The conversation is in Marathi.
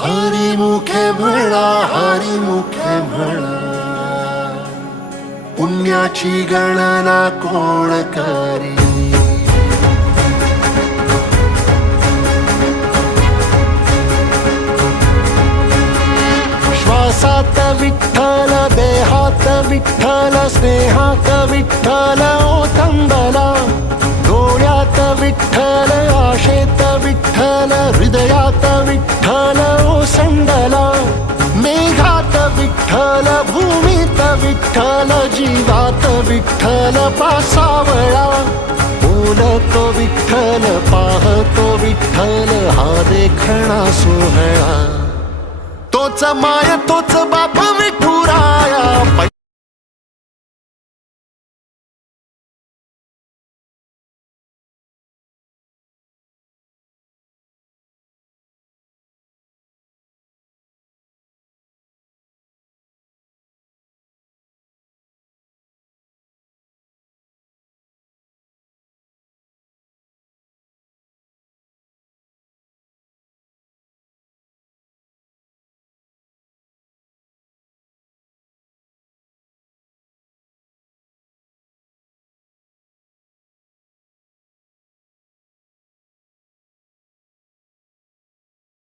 हरी मुखे म्हणा, हरी मुखे म्हणा, पुण्याची गणना कोण करी. श्वासात विठ्ठल, देहात विठ्ठल, स्नेहात विठ्ठल ओथंबला. डोळ्यात विठ्ठल, आशेत विठ्ठल, हृदयात विठ्ठल ओसंडला. मेघात विठ्ठल, भूमीत विठ्ठल, जीवात विठ्ठल पासावळा. बोलतो विठ्ठल, पाहतो विठ्ठल, हा देखणा सोहळा. तोच माय तोच बाप विठुराया.